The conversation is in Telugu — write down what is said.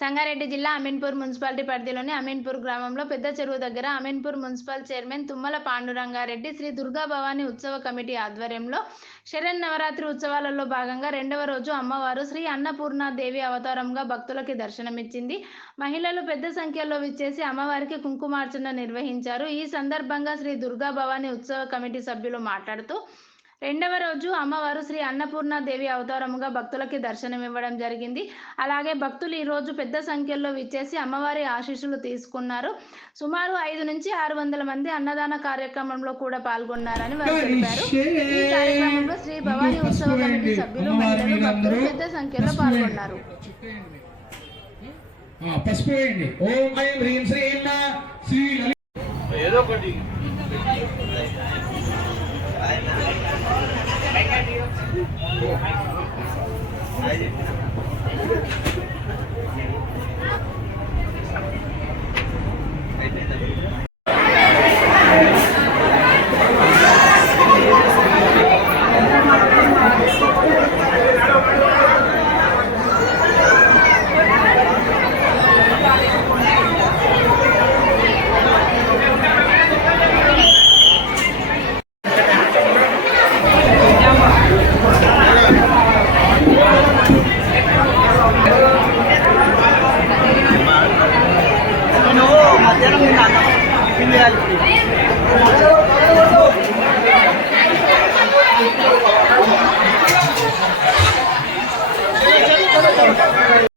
సంగారెడ్డి జిల్లా అమీన్పూర్ మున్సిపాలిటీ పరిధిలోని అమీన్పూర్ గ్రామంలో పెద్ద చెరువు దగ్గర అమీన్పూర్ మున్సిపల్ చైర్మన్ తుమ్మల పాండురంగారెడ్డి శ్రీ దుర్గా భవానీ ఉత్సవ కమిటీ ఆధ్వర్యంలో శరన్నవరాత్రి ఉత్సవాలలో భాగంగా రెండవ రోజు అమ్మవారు శ్రీ అన్నపూర్ణాదేవి అవతారంగా భక్తులకి దర్శనమిచ్చింది. మహిళలు పెద్ద సంఖ్యలో విచ్చేసి అమ్మవారికి కుంకుమార్చన నిర్వహించారు. ఈ సందర్భంగా శ్రీ దుర్గా భవానీ ఉత్సవ కమిటీ సభ్యులు మాట్లాడుతూ రెండవ రోజు అమ్మవారు శ్రీ అన్నపూర్ణాదేవి అవతారముగా భక్తులకి దర్శనమివ్వడం జరిగింది. అలాగే భక్తులు ఈ రోజు పెద్ద సంఖ్యలో విచ్చేసి అమ్మవారి ఆశీస్సులు తీసుకున్నారు. సుమారు 5 నుంచి 600 మంది అన్నదాన కార్యక్రమంలో కూడా పాల్గొన్నారని వారు తెలిపారు. ఈ కార్యక్రమంలో శ్రీ భవానీ ఉత్సవ కమిటీ సభ్యులు, మహిళలు, భక్తులు పెద్ద సంఖ్యలో పాల్గొన్నారు. మధ్యాహ్నం